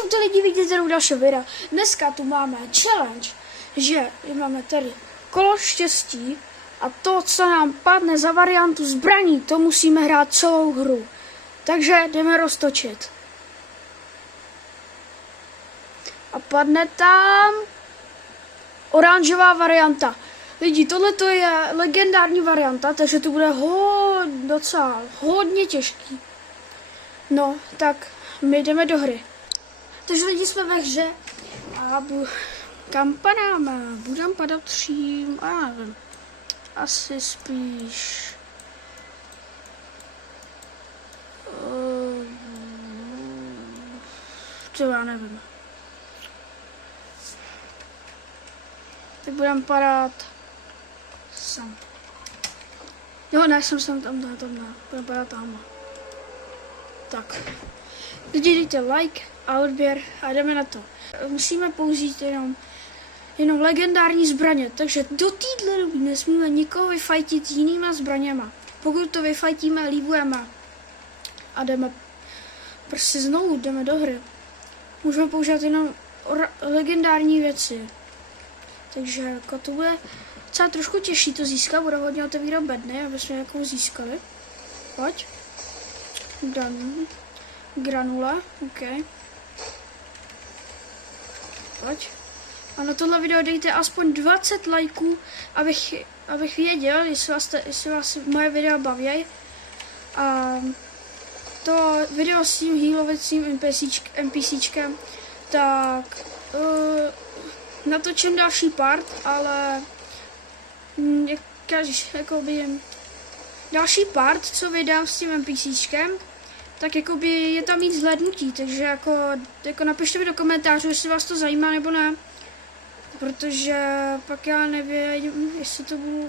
Čaute lidi, vidíte u dalšího videa. Dneska tu máme challenge, že máme tady kolo štěstí a to, co nám padne za variantu zbraní, to musíme hrát celou hru. Takže jdeme roztočit. A padne tam oranžová varianta. Lidi, tohle je legendární varianta, takže to bude docela hodně těžký. No, tak my jdeme do hry. Takže lidi, jsme ve hře a kam padáme? Budeme padat třím, asi spíš to já nevím. Tak budeme padat sem. Jo, ne, jsem tam ne. Budeme padat tam. Tak. Lidi, dejte like a odběr a jdeme na to. Musíme použít jenom legendární zbraně, takže do téhle doby nesmíme nikoho vyfajtit jinýma zbraněma. Pokud to vyfajtíme, líbujeme a jdeme prostě znovu, jdeme do hry. Můžeme použít jenom legendární věci. Takže jako to bude docela trošku těžší to získat, bude hodně otevírat bedny, aby jsme nějakou získali. Pojď. Granule, OK. Pojď. A na tohle video dejte aspoň 20 lajků, abych věděl, jestli vás moje videa baví. A to video s tím healovacím NPCčkem, tak natočím další part, ale další part, co vydám s tím NPCčkem, tak jakoby je tam víc zhlédnutí, takže jako napište mi do komentářů, jestli vás to zajímá nebo ne, protože pak já nevím,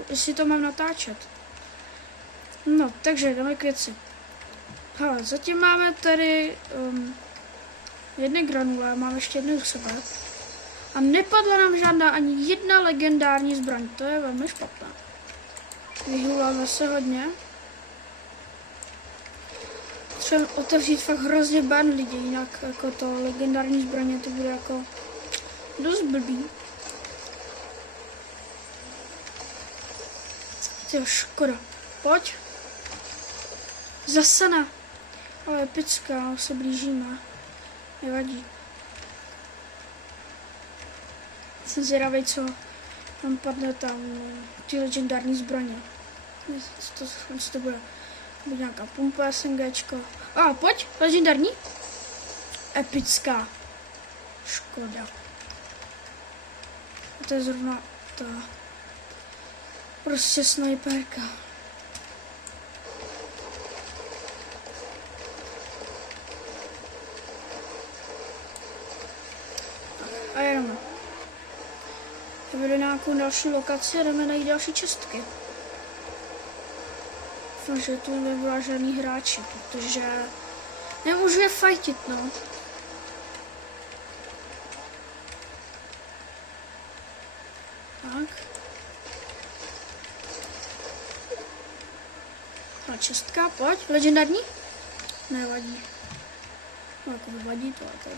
jestli to mám natáčet. No, takže jdeme k věci. Hele, zatím máme tady jedny granule, máme ještě jednu u sebe. A nepadla nám žádná ani jedna legendární zbraň, to je velmi špatné. Vyhuláme se hodně. Třeba otevřít fakt hrozně ban lidí, jinak jako to legendární zbraně to bude jako dost blbý. Tyjo, škoda. Pojď. Zasana. Ale epická, se blížíme. Nevadí. Jsem zvědavý, co tam padne tam ty legendární zbraně. Co to bude? Bude nějaká pumpa, SMGčko. Pojď, legendární. Epická. Škoda. A to je zrovna ta prostě snajperka. A jdeme. Jdeme do nějakou další lokaci a jdeme najít další čestky. Že tu nebyla žádný hráči, protože nemůžu je fajtit, no. Tak. A čestka, pojď, legendární? Nevadí. No, jako vadí to, ale tady.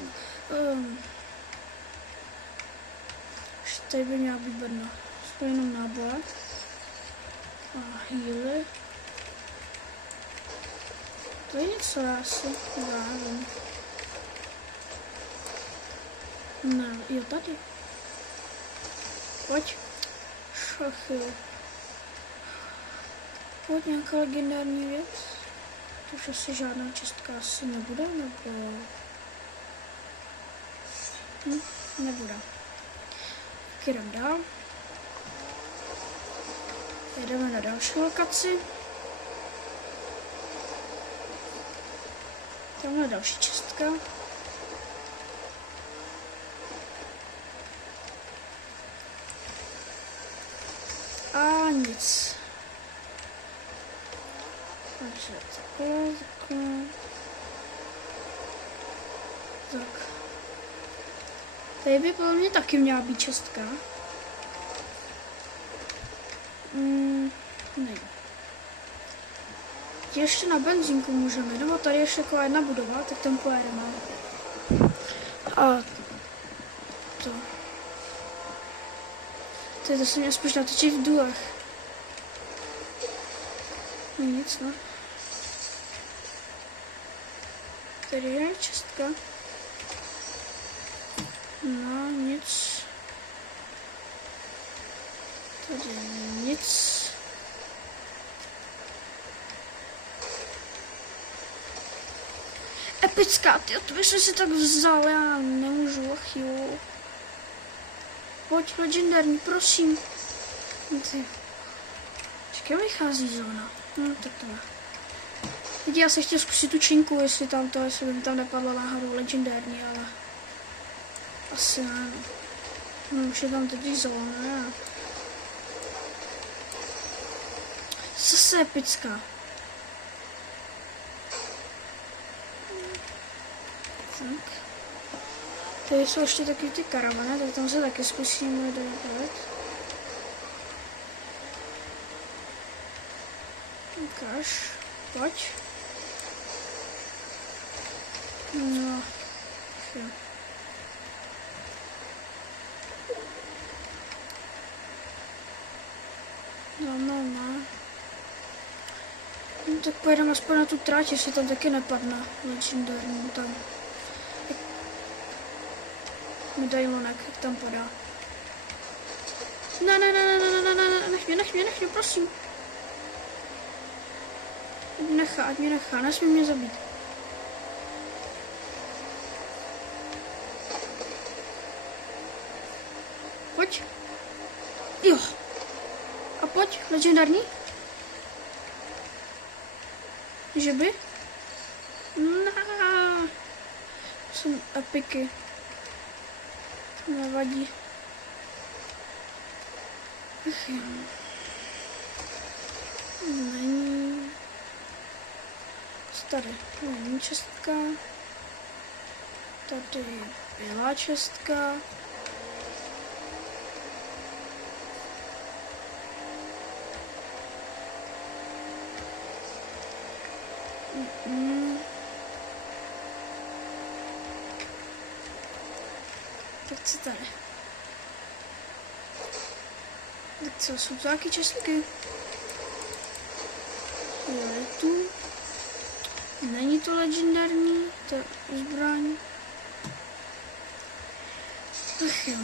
Ještě tady by měla být bedna. To je jenom nábor. A healy. To je něco asi, nevím. Ne, jo, tady. Pojď. Šachy. Pojď, nějaká legendární věc. To už asi žádná čestka asi nebude, nebo... Nebude. Tak jdem dál. Jdeme na další lokaci. Tamhle další čestka. A nic. Takže takhle. Tak. Tady by podle mě taky měla být čestka. Ne. Ještě na benzínku můžeme, nebo tady ještě taková jedna budova, tak tam pojedeme. A to. To se mě spíš natočí v duech. Nic, no. Tady je čestka. No, nic. Tady nic. Epická, ty, to bych si tak vzal, já nemůžu, ach jo. Pojď, legendární, prosím. Ty. Čekaj, vychází zóna. No, tak to ne. Teď já se chtěl zkusit tu činku, jestli by mi tam nepadla náhodou legendární, ale asi ne. No, už je tam teď zóna, ne? Zase epická. Tak. Tady jsou ještě taky ty karavany, tak tam se taky zkusíme dojet. Ukáž, pojď. No, jo. No. No, tak pojedeme aspoň na tu tráť, jestli tam taky nepadne legendární tam. Medailonek, jak tam padá. Ne, nech mě, prosím. Ať mě nechá, nesmí mě zabít. Pojď. Jo. A pojď, legendární. Že by? Jsou epiky. Nevadí. Ach jo. Není. Tady není čestka. Tady byla čestka. Tak co tady? Tak co, jsou to taky čestky? Je tu. Není to legendární, to je zbraň. Ach jo.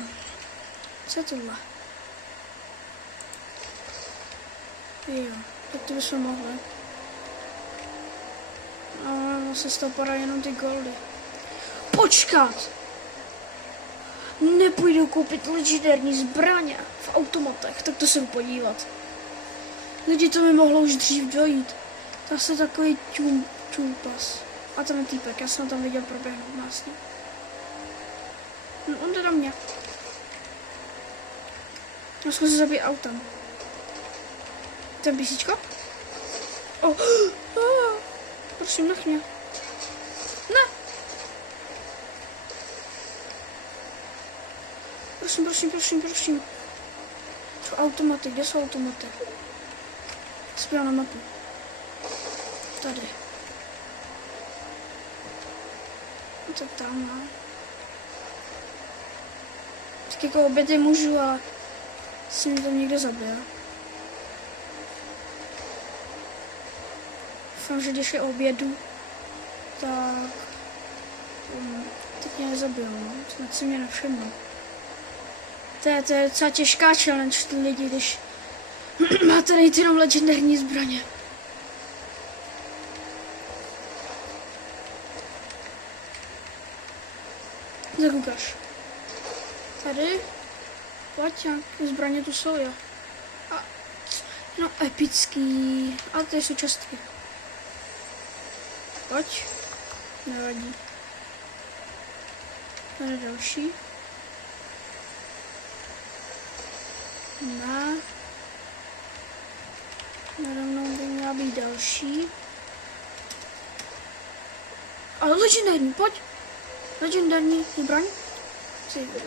Co je tohle? Jo, tak to bychom mohli. Ale vlastně z toho padají jenom ty goldy. Počkat! Nepůjdu koupit legendární zbraně v automatech, tak to se podívat. Lidi, to mi mohlo už dřív dojít. Zase takový čumpas. A tam je týpek, já jsem tam viděl proběhnout vlastně. No, on jde do mě. Já zkusím zabít autem. Ten písíčko? Prosím, nech mě. Ne. Prosím. Jsou automaty, kde jsou automaty? Zpěl na mapu. Tady. To tam má. Tak jako obědy můžu, ale si mi tam někdo zabije. Doufám, že když je obědu, tak teď mě nezabijou, no. Snad si mě nevšimnou. To je docela těžká challenge ty lidi, když máte nejít jenom legendární zbraně. Tak ukáž. Tady. Pojď, jak zbraně tu jsou, jo. A, no, epický. A tady jsou čestky. Pojď. Nevadí. Tady další. Nade mnou by měla být další. Ale legendární, pojď. Legendární zbraň.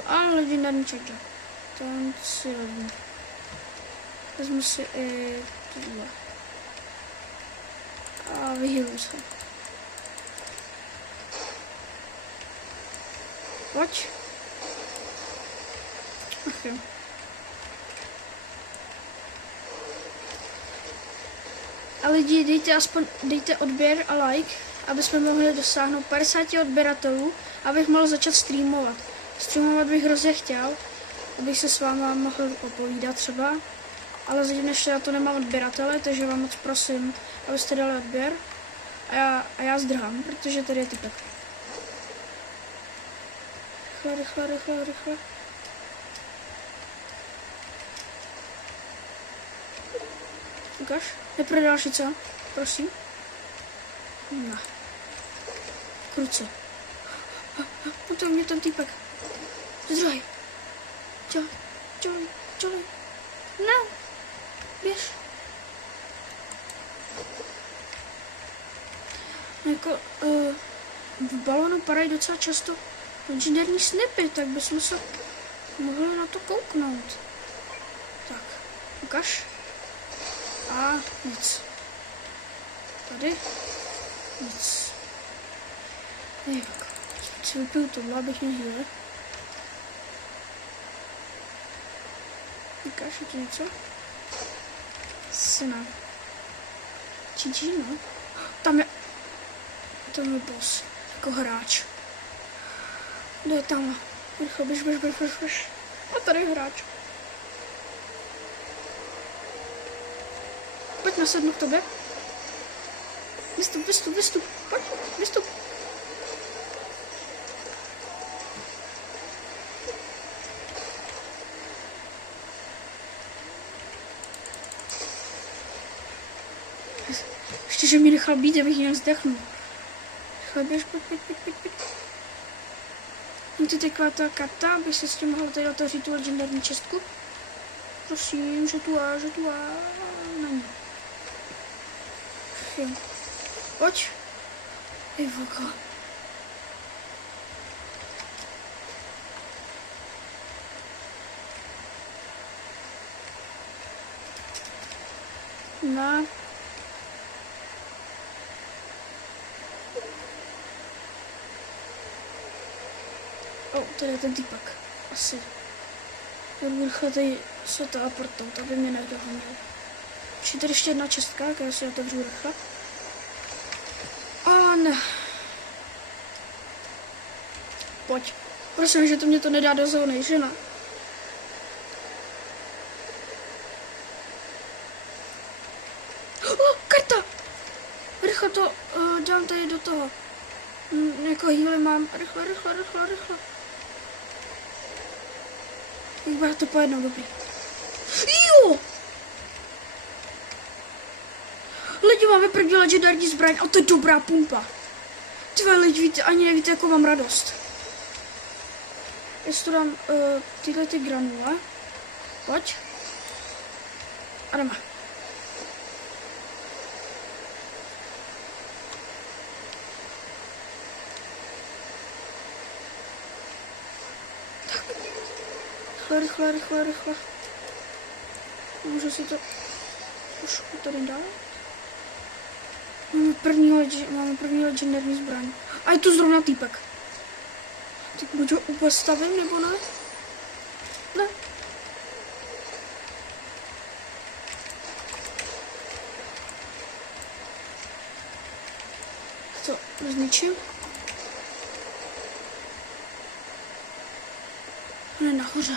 Ale legendární čača. To si vezmu. Vezmu si i tohle. A vyhýluji se. Pojď. Ach jo. A lidi, dejte odběr a like, aby jsme mohli dosáhnout 50 odběratelů, abych mohl začat streamovat. Streamovat bych hrozně chtěl, abych se s váma mohl popovídat třeba, ale zatím ještě na to nemám odběratele, takže vám moc prosím, abyste dali odběr a já zdrhám, protože tady je typek. Rychle. Ukaž, nepro další co? Prosím. No. Kruce. No to je mě ten týpek. Zdroj. Čolej. Ne. Běž. Jako, v balonu padají docela často legendární snipy, tak bychom se mohli na to kouknout. Tak, ukaž. A nic. Tady nic. Nejak. Si vypiju tohle, abych nežil. Ukáž, je to něco? Syna. GG, no. Tam je boss. Jako hráč. Kde je tam? Rychle, běž. A tady je hráč. Pojď nasednu k tobě. Vystup. Pojď, vystup. Ještě, že mě nechal být, abych jinak zdechnul. Rychle běž, pojď. Je to taková ta karta, abych se s tím mohl tady otevřít tu legendární čestku. Prosím, že tu a na ní. Jo. Pojď. Ivoko. No. Tady je ten týpak. Asi. Budu rychle tady se teleportovat, aby mě nedohnil. Ještě tady ještě jedna čestka, já si otevřu rychle. A ne. Pojď. Prosím, že to mě to nedá do zóny, že ne? Karta! Rychle to dám tady do toho. Jako healy mám. Rychle. Jak bude to pojednou, dobrý. Jo! Lidi, máme první legendární zbraň a to je dobrá pumpa. Tyhle lidi, víte, ani nevíte, jakou mám radost. Jestli to dám tyhle ty granule. Pojď. A jdeme. Rychle. Můžu si to už tady dát. Máme první legendární zbraň. A je tu zrovna týpek. Tak buď ho úplně stavím, nebo ne? Ne. Co, zničím? Ne, nahoře.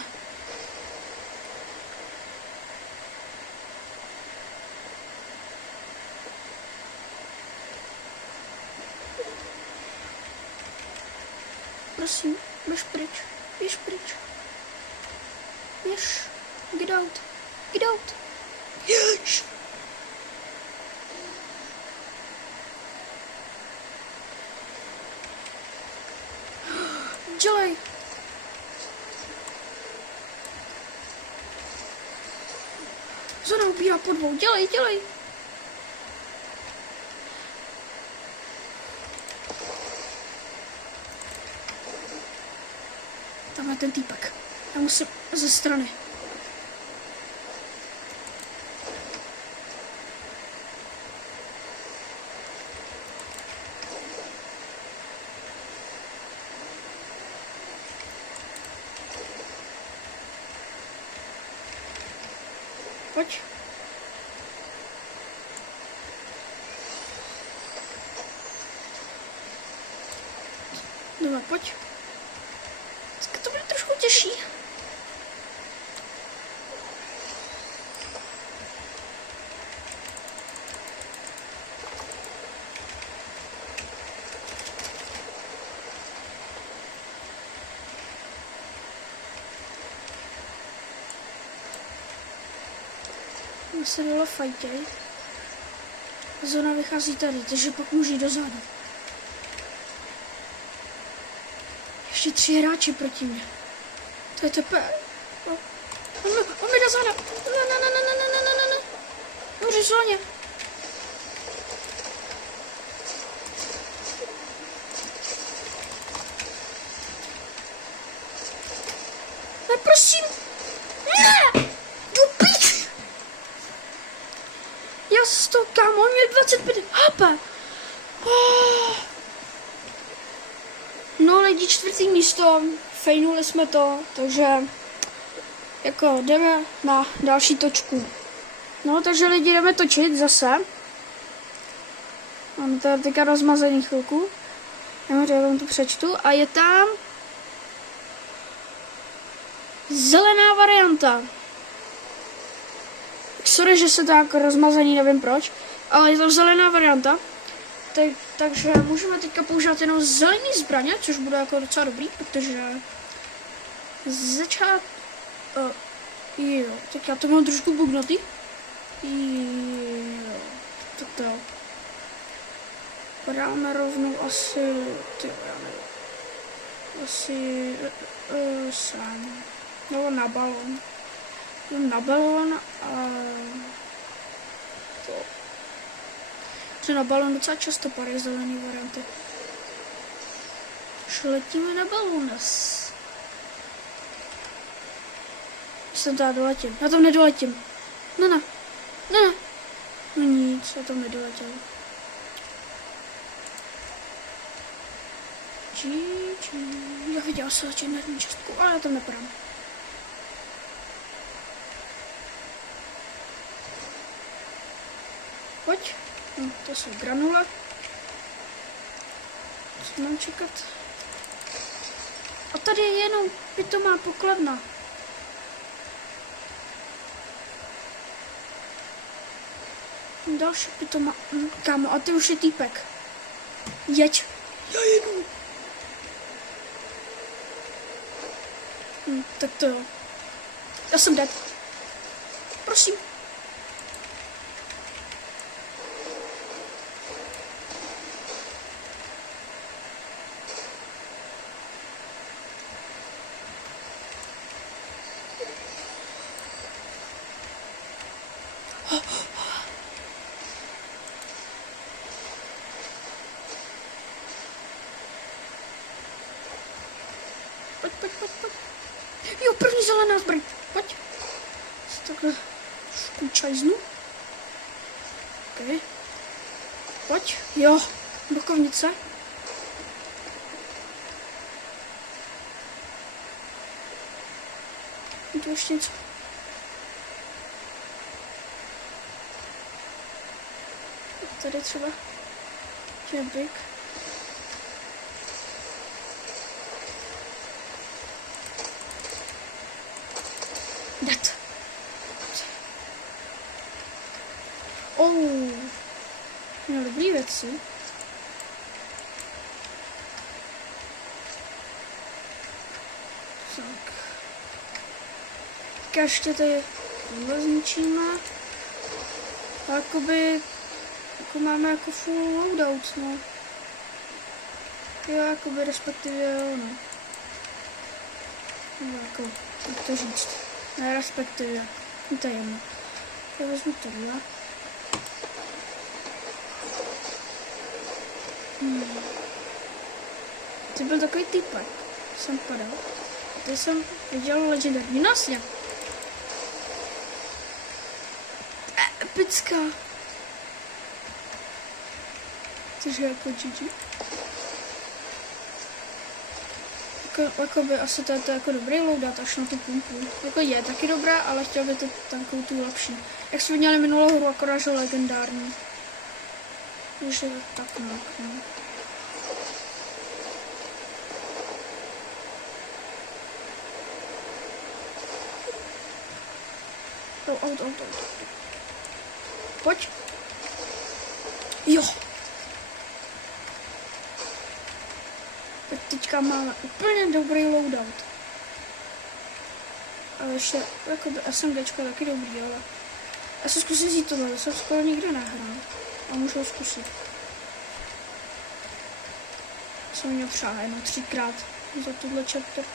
Prosím, běž pryč. Běž. Get out. Běž. Dělej. Zora ubírá podvou. Dělej. Tam je ten týpek. Já musím ze strany. Pojď. Doma, pojď. Dneska to bude trošku těžší. My se dole fajtěj. Zóna vychází tady, takže pak můžu jít dozadu. Ještě 3 hráči proti mě. To je tepe. On mi dá záda. Ne. Můžeš zóně. Ne, prosím. Ne! Dupič! Já z toho, kámo, on měl 25 HP. No, lidi, 4. místo, fejnuli jsme to, takže jako jdeme na další točku. No, takže lidi, jdeme točit zase. Mám tady teďka rozmazený chvilku. Já vám to přečtu. A je tam zelená varianta. Sorry, že se tak rozmazaný, nevím proč, ale je to zelená varianta. Takže můžeme teďka používat jenom zelený zbraně, což bude jako docela dobrý, protože jo, tak já to mám trošku bugnatý. Jo, tak to jo. Dáme rovnou asi, já nevím, asi sám, nebo na balon. Na balon a to. Že na balon docela často padají zelený varianty. Už letíme na balon. Jsem tady doletím. Já tam nedoletím. Ne. No nic, já tam nedoletěl. Já viděla se začít na jednu částku, ale já tam nepadám. Pojď. No, to jsou granule. Co mám čekat? A tady je jenom pitomá pokladna. Další pitomá. Kámo, a ty už je týpek. Jeď. Já jedu. Tak to jo. Já jsem dead. Prosím. Pojď. Jo, první zelená zbraň. Pojď. Takhle trošku čajznu. Okay. Pojď. Jo, bokovnice. Je tu ještě něco. Tady třeba žebřík. Dead. Měl dobrý věci. Tak. Ještě tady zničíme. A jakoby jako máme jako full loadout, no. Jo, jakoby respektive jo, no. No jako, jak to říct. Ne, respektive. To je jedno. Já vezmu tohle. Ty byl takový týpek. Jsem padal. Ty jsem viděl legendární násně. Epická. Což je jako GG. jakoby asi to je to jako dobrý loadout až na tu pumpu. Jako je taky dobrá, ale chtěl by to takovou tu lepší. Jak jsme měli minulou hru, akorát že legendární. Takže tak no. Auto. Pojď. Jo. Tak teďka máme úplně dobrý loadout. A ještě jakoby SMGčko taky dobrý, ale já se zkusím vzít tohle, to jsem skoro nikdo nehrál. A můžu ho zkusit. Jsem měl přáhá jenom 3krát za tuhle chapter.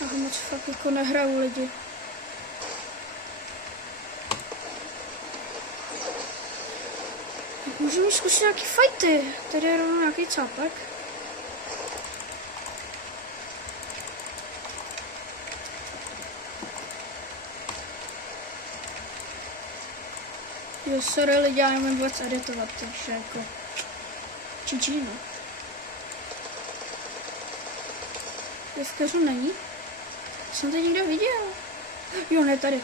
Já ho moc fakt jako nehraju lidi. Můžeme zkusit nějaký fighty. Tady je rovnou nějaký cápek. Jo, sorry lidi, já nemám vůbec editovat, takže jako... Čičino. Je v keřu není? Jsem to někde viděl. Jo, ne tady.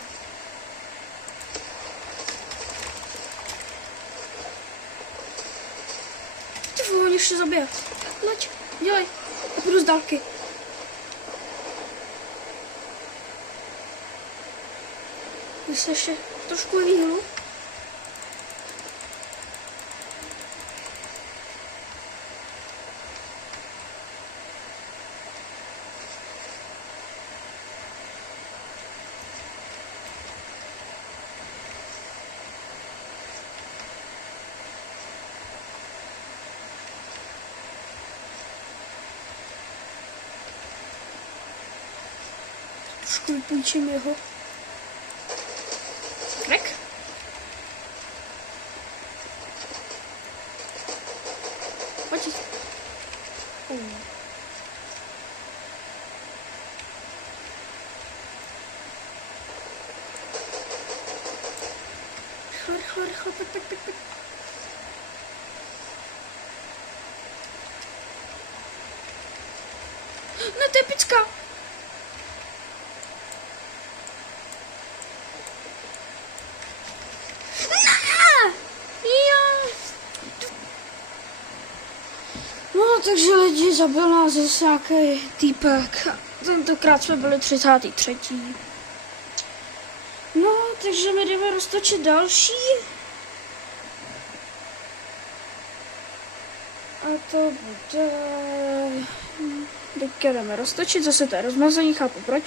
Ty vole, oni ještě zabije. Leď, dělej. Já půjdu z dálky. Já se ještě trošku vyhnu. Trošku vypůjčím jeho. Krek. Pojď. Rychle, pojď. No to je picka. Takže lidi, zabil nás zase nějaký týpek. Tentokrát jsme byli 33. No, takže my jdeme roztočit další. A to bude... Teďka jdeme roztočit, zase to je rozmazení, chápu proč.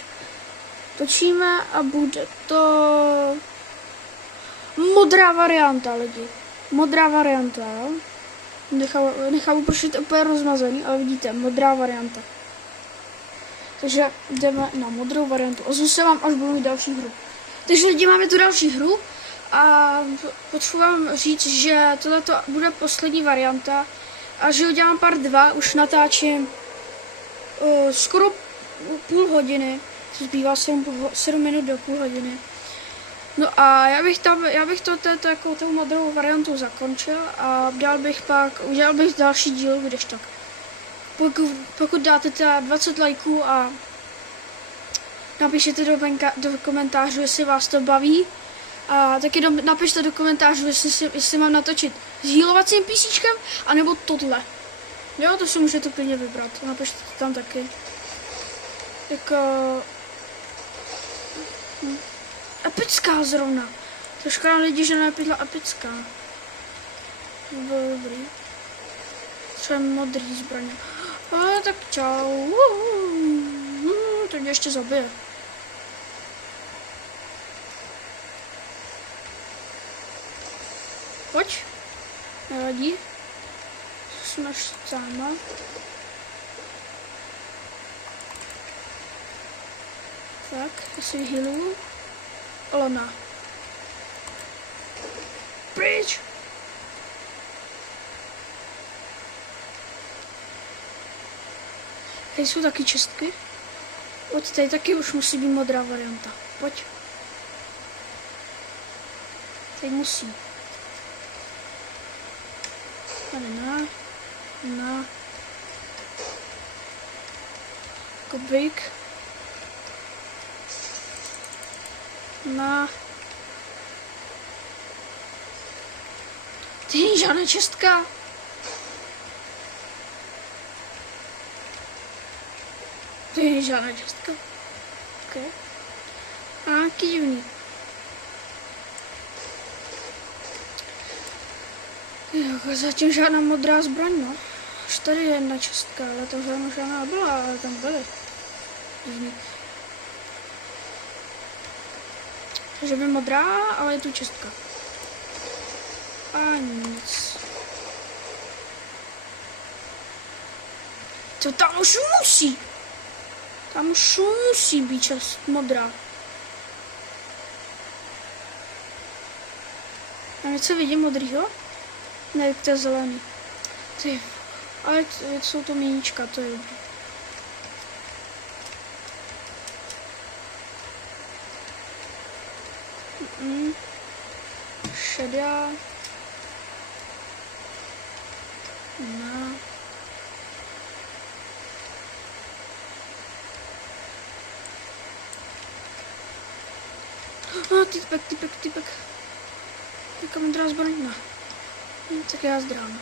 Točíme a bude to... Modrá varianta, lidi. Modrá varianta. Nechám upršit úplně rozmazaný, ale vidíte, modrá varianta. Takže jdeme na modrou variantu. Ozvu se vám, až budu mít další hru. Takže lidi, máme tu další hru a potřebuji vám říct, že tohle bude poslední varianta a že udělám part 2, už natáčím skoro půl hodiny, zbývá 7 minut do půl hodiny. No a já bych jako tou modrou variantu zakončil a udělal bych další díl, když tak. Pokud dáte teda 20 lajků a napište do komentářů, jestli vás to baví. A taky napište do komentářů, jestli mám natočit s healovacím písíčkem, anebo tohle. Jo, to si můžete klidně vybrat. Napište to tam taky. Jako... Epická zrovna. Trošku nám lidi, že nepětla epická. To bylo dobrý. Třeba modrý zbraně. A tak čau. To mě ještě zabije. Pojď. Nevadí. Jsme sama. Tak, jestli healuju. Olona. Pryč! Tady jsou taky čistky. Pojď, tady taky už musí být modrá varianta. Pojď. Tady musí. Tady na. kubík. Na. Ty není žádná čestka. To není žádná čestka. OK. A jaký divný. Jo, zatím žádná modrá zbraň, no. Až tady je jedna čestka, ale tam žádná nebyla, ale tam byly. Divný. Takže by modrá, ale je tu čestka. A nic. To tam už musí. Tam už musí být čest modrá. A něco vidím modrýho? Ne, to je zelený. Ty, ale jsou to míníčka, to je dobrý. Šedá. No. Typek. Jaká modrá zbraň? No. Tak já zdrám.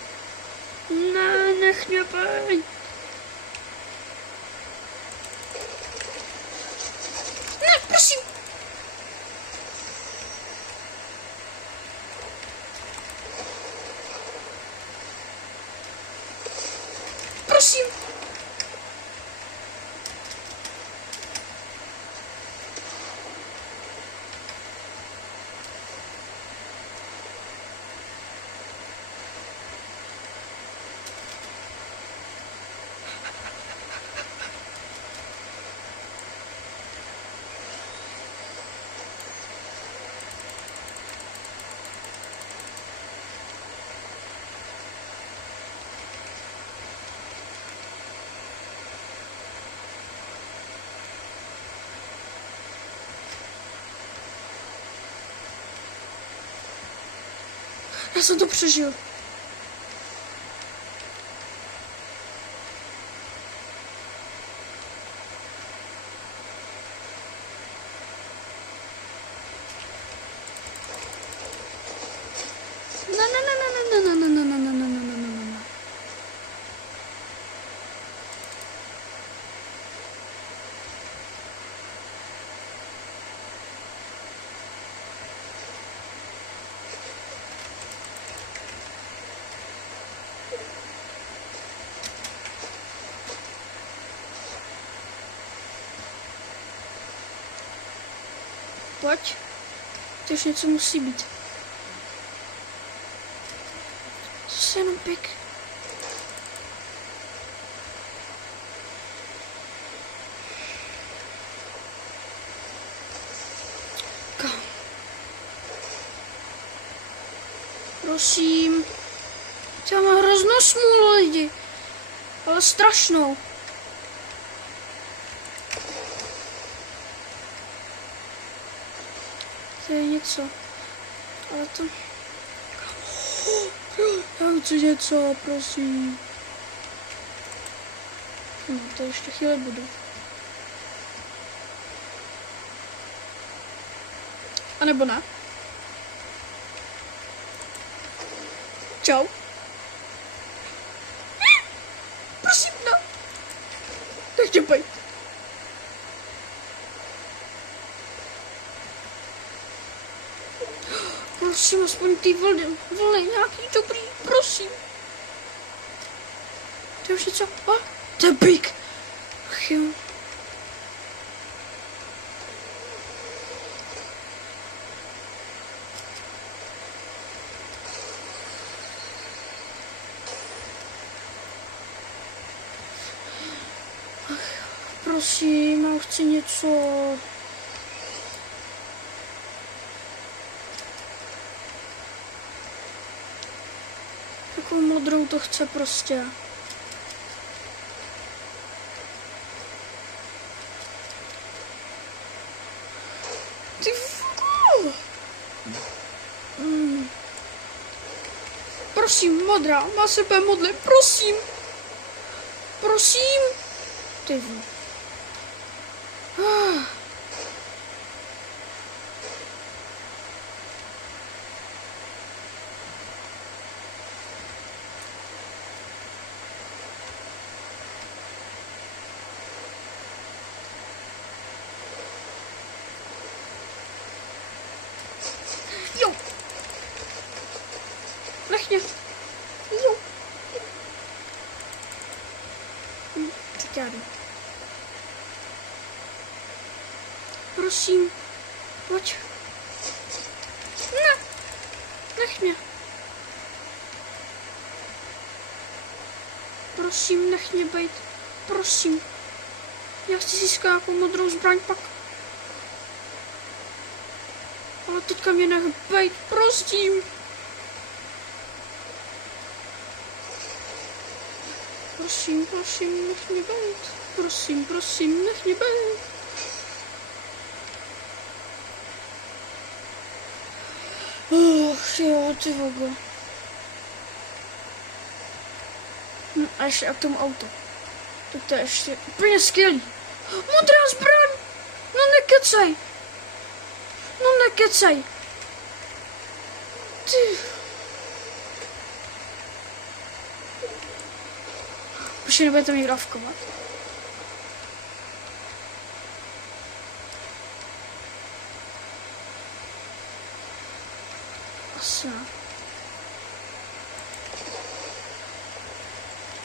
Ne, nechňapej. Ne, prosím. Prosím. Já jsem to přežil. Pojď. To už něco musí být. To se jenom pěk. Kam? Prosím. Já mám hroznou smůlu, lidi. Ale strašnou. To je něco. Ale to... Já chci něco, prosím. To ještě chvíli budu. A nebo ne? Čau. Prosím, no. Nechtěj bejt. Prosím, aspoň ty vlny nějaký dobrý, prosím. To je už něco. To je bík. Ach jo. Prosím, já chci něco. Takovou modrou to chce prostě. Ty fuku. Prosím, modrá, má se modlit, prosím. Prosím. Ty Jo! Nech mě! Jo! Tak já jdu. Prosím, pojď. Ne! Nech mě. Prosím, nech mě bejt. Prosím. Já chci získat nějakou modrou zbraň pak. Ale teďka mě nech bejt, prosím. Prosím, prosím, nech mě bejt. Prosím, prosím, nech mě bejt. Jo, ty vogo. No a ještě a k tomu auto. To je ještě úplně skvělý. Modrá zbraň! No nekecej! No nekecej! Ty. Už nebudete mi grafkovat. Asi ne.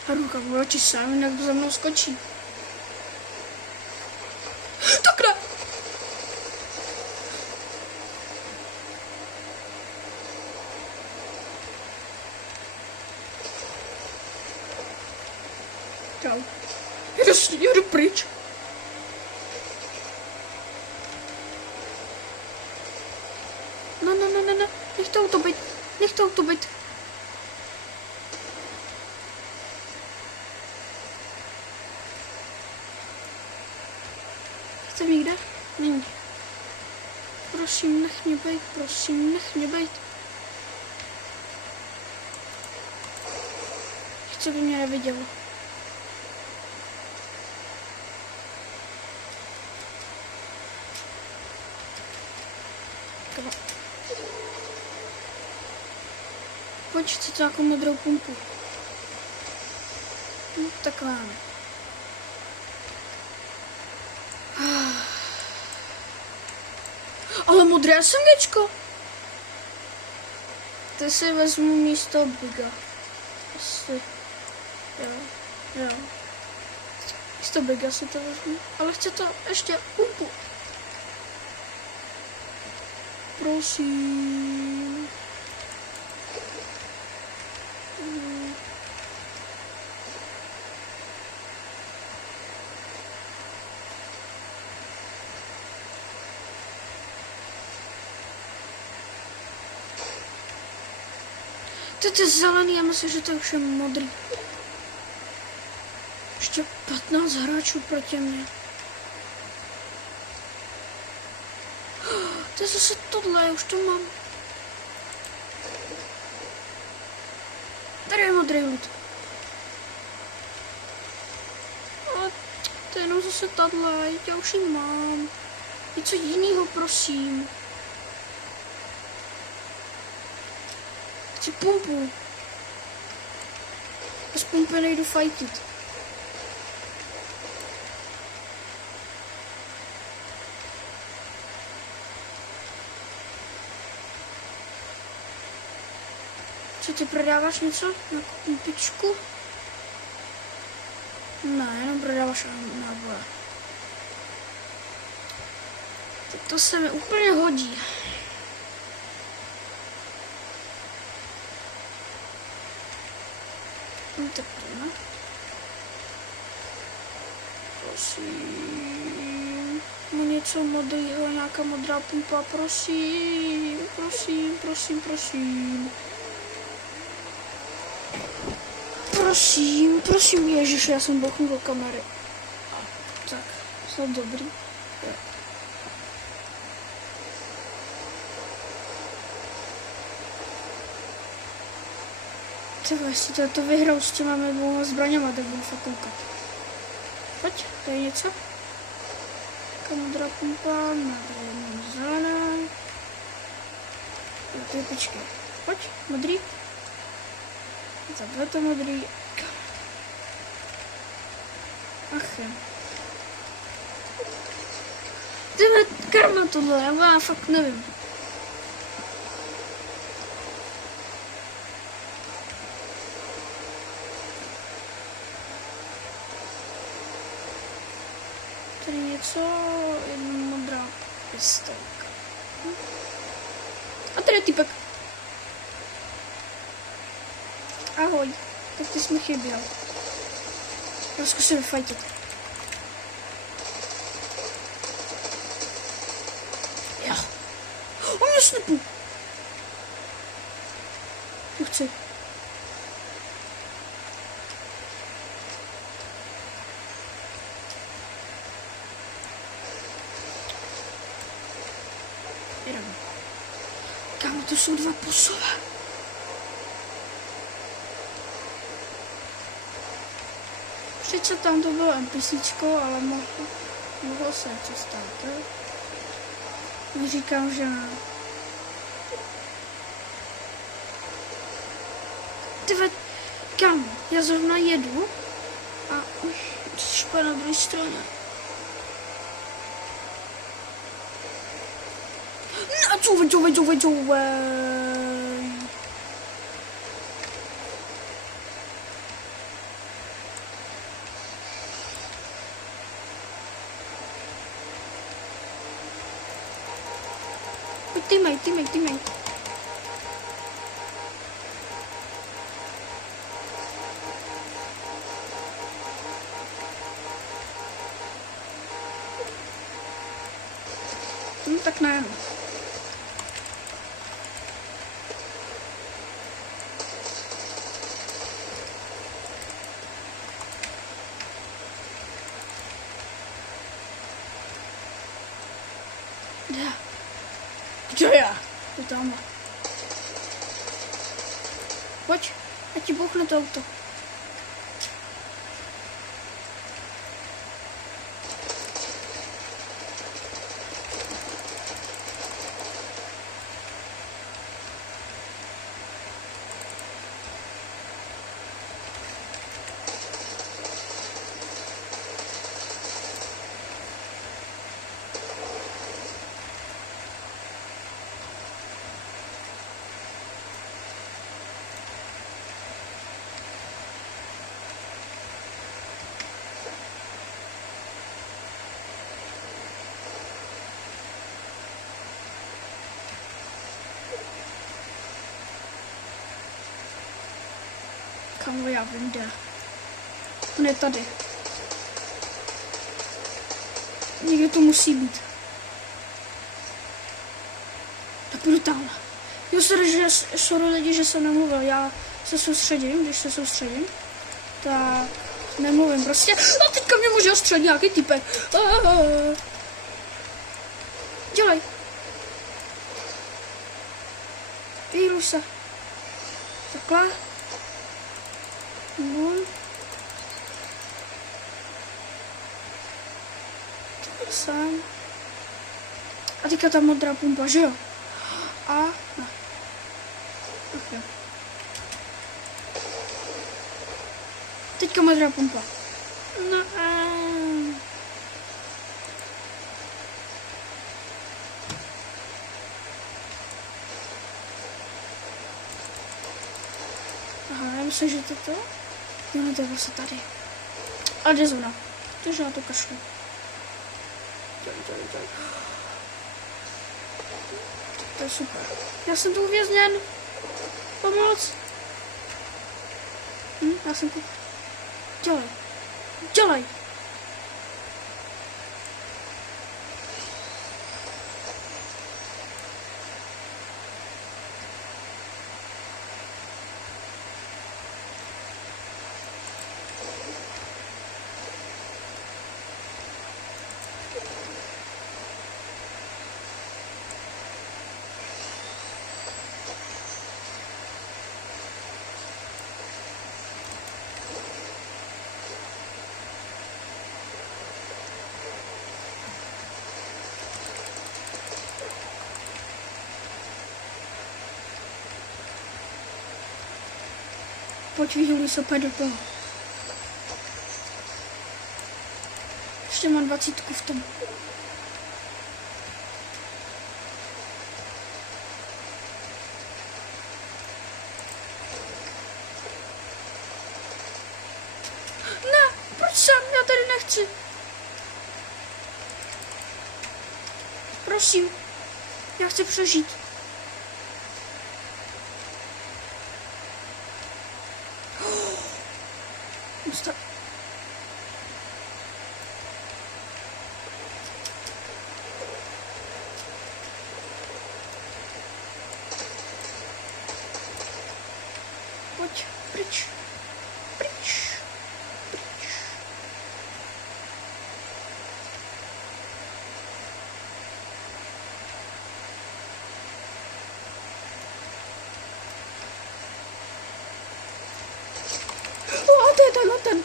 A ruka v oči sám, jinak za mnou skočí. Tak ne! Čau. Jedu pryč. No, nech to auto být. Nech to auto být. Chce někde? Není. Prosím, nech mě být, prosím, nech mě být. Chci, by mě nevidělo. Pojď, chci to jako modrou pumpu. No, tak máme. Ale modré SMGčko. Ty si vezmu místo Biga. Asi. Jo. Místo Biga si to vezmu. Ale chci to ještě pumpu. Prosím. Teď je zelený, já myslím, že to už je modrý. Ještě 15 hráčů proti mně. To je zase tohle, já už to mám. Tady je modrý lid. Ale to je jenom zase tohle, já už ji mám. Něco jiného, prosím. Chci pumpu. Bez pumpy nejdu fajtit. Co ty prodáváš něco na pumpičku? Ne, jenom prodáváš náboje. To se mi úplně hodí. Tak to ne. Prosím. No něco modrého, nějaká modrá pumpa, prosím. Prosím, ježiš, já jsem bouchnul do kamery. Tak, snad dobrý. Jo. Třeba jestli to vyhrou s těma dvouma zbraněma, tak budu fakt koukat. Pojď, to je něco? Teďka modrá pumpa, modrá jenom zelená. Tady počkej. Pojď, modrý. Za to modrý. Ach jo. Tyhle karma tohle, já fakt nevím. Tady něco, jedna modrá pistolka. A tady je týpek. Ahoj, tak ty jsi mi chyběl. Já zkusím vyfajtit. Jo. On mě snipu. To chci. Jdeme. Kámo, to jsou dva posové. Přece tam to bylo NPCčko, ale mohlo se něco stát. Neříkám, že ne. Tyve, kámo, já zrovna jedu a už na druhé straně. No, couvej. Týmej. No tak ne. Kde já? To tamhle. Pojď, ať ti bouchne to auto. Kámo, já vím, kde. On je tady. Někde to musí být. Tak budu tamhle. Jo, sorry lidi, že jsem nemluvil. Já se soustředím, když se soustředím, tak nemluvím prostě. A teďka mě může ostřelit nějaký typek. Dělej. Vyhýluj se. Takhle. Bum. Takhle sem. A teďka ta modrá pumpa, že jo? A ne. Ach jo. Teďka modrá pumpa. No a... Aha, já myslím, že to. Jo, no to je vlastně tady. A kde zóna? Takže na to kašlu. To je super. Já jsem tu uvězněn. Pomoc. Já jsem tu. Dělej. pojď vyhuli se opět do toho. Ještě mám 20 v tom. Ne, proč sám? Já tady nechci. Prosím, já chci přežít. Pojď, pryč, pryč, pryč. O, to je ten.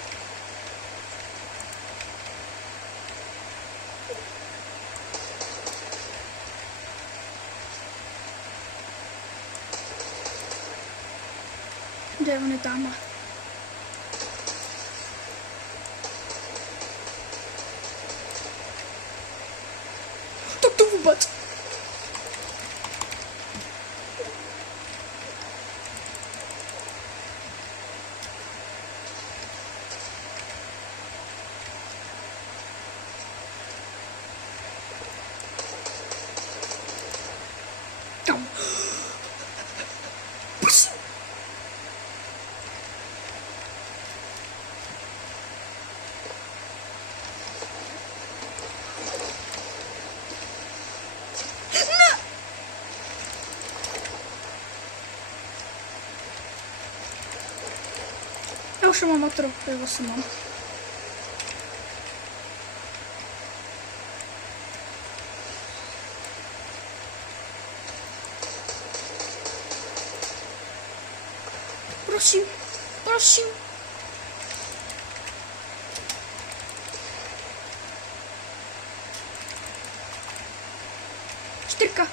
Kde on je tamhle? Tak to vůbec. Tam. Já už mám matro, pivo si mám. Prosím, prosím. Čtyřka.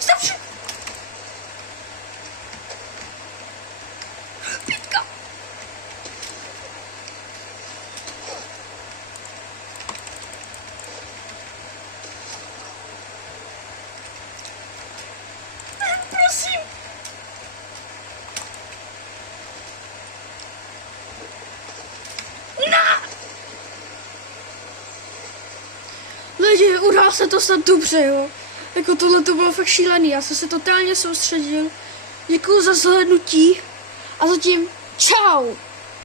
Stavši. Pětka. Prosím. Lidi, udál se to snad dobře, jo. Jako tohle to bylo fakt šílený, já jsem se totálně soustředil. Děkuju za zhlédnutí a zatím čau.